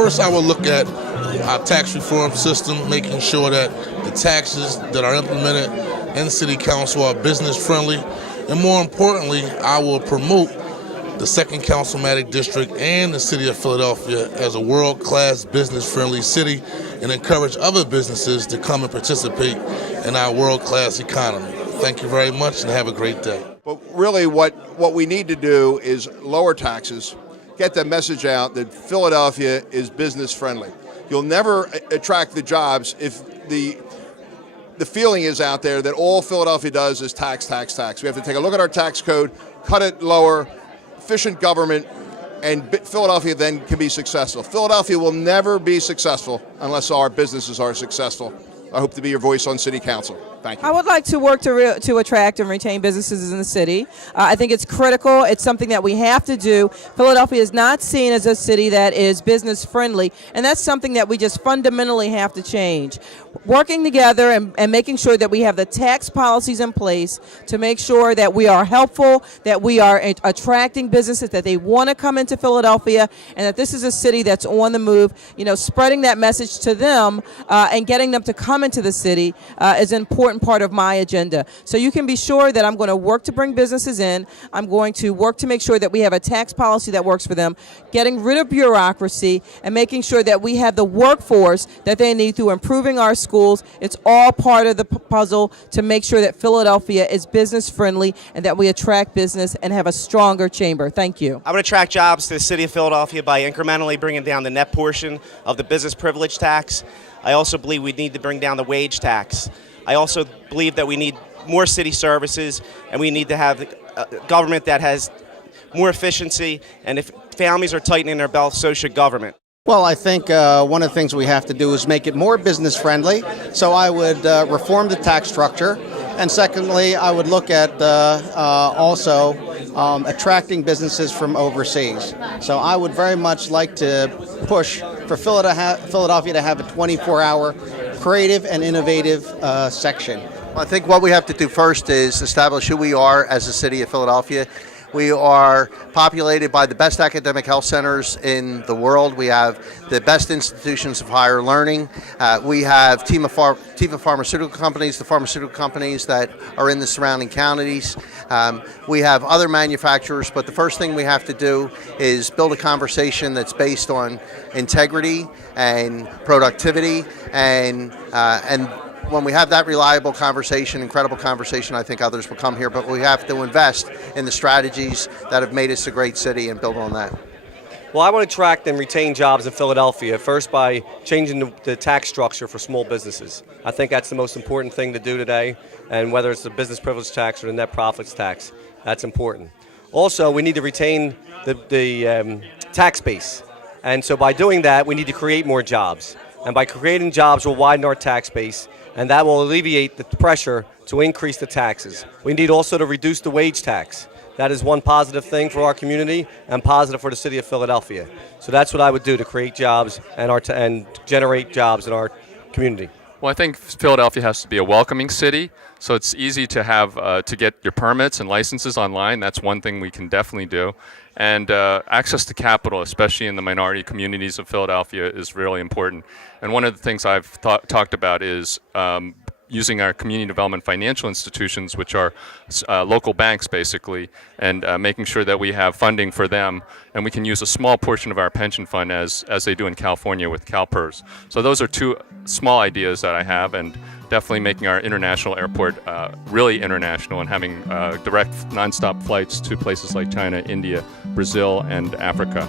First, I will look at our tax reform system, making sure that the taxes that are implemented in City Council are business friendly. And more importantly, I will promote the 2nd Councilmatic District and the City of Philadelphia as a world-class business-friendly city and encourage other businesses to come and participate in our world-class economy. Thank you very much and have a great day. But really what we need to do is lower taxes, get the message out that Philadelphia is business-friendly. You'll never attract the jobs if the feeling is out there that all Philadelphia does is tax, tax, tax. We have to take a look at our tax code, cut it lower, efficient government, and Philadelphia then can be successful. Philadelphia will never be successful unless our businesses are successful. I hope to be your voice on City Council. Thank you. I would like to work to attract and retain businesses in the city. I think it's critical. It's something that we have to do. Philadelphia is not seen as a city that is business friendly, and that's something that we just fundamentally have to change. Working together and making sure that we have the tax policies in place to make sure that we are helpful, that we are attracting businesses, that they want to come into Philadelphia, and that this is a city that's on the move. You know, spreading that message to them and getting them to come into the city is an important part of my agenda. So you can be sure that I'm going to work to bring businesses in. I'm going to work to make sure that we have a tax policy that works for them, getting rid of bureaucracy, and making sure that we have the workforce that they need through improving our schools. It's all part of the puzzle to make sure that Philadelphia is business friendly and that we attract business and have a stronger chamber. Thank you. I would attract jobs to the city of Philadelphia by incrementally bringing down the net portion of the business privilege tax. I also believe we need to bring down the wage tax. I also believe that we need more city services, and we need to have a government that has more efficiency, and if families are tightening their belts, so should government. Well, I think one of the things we have to do is make it more business friendly. So I would reform the tax structure. And secondly, I would look at also attracting businesses from overseas. So I would very much like to push for Philadelphia to have a 24-hour creative and innovative section. I think what we have to do first is establish who we are as a city of Philadelphia. We are populated by the best academic health centers in the world. We have the best institutions of higher learning. We have team of pharmaceutical companies, the pharmaceutical companies that are in the surrounding counties. We have other manufacturers, but the first thing we have to do is build a conversation that's based on integrity and productivity, and when we have that reliable conversation, incredible conversation, I think others will come here, but we have to invest in the strategies that have made us a great city and build on that. Well, I want to attract and retain jobs in Philadelphia, first by changing the tax structure for small businesses. I think that's the most important thing to do today, and whether it's the business privilege tax or the net profits tax, that's important. Also, we need to retain the tax base, and so by doing that, we need to create more jobs. And by creating jobs, we'll widen our tax base, and that will alleviate the pressure to increase the taxes. We need also to reduce the wage tax. That is one positive thing for our community and positive for the city of Philadelphia. So that's what I would do to create jobs and generate jobs in our community. Well, I think Philadelphia has to be a welcoming city, so it's easy to have to get your permits and licenses online. That's one thing we can definitely do. And access to capital, especially in the minority communities of Philadelphia, is really important. And one of the things I've talked about is using our community development financial institutions, which are local banks basically, and making sure that we have funding for them, and we can use a small portion of our pension fund as they do in California with CalPERS. So those are two small ideas that I have, and definitely making our international airport really international and having direct nonstop flights to places like China, India, Brazil, and Africa.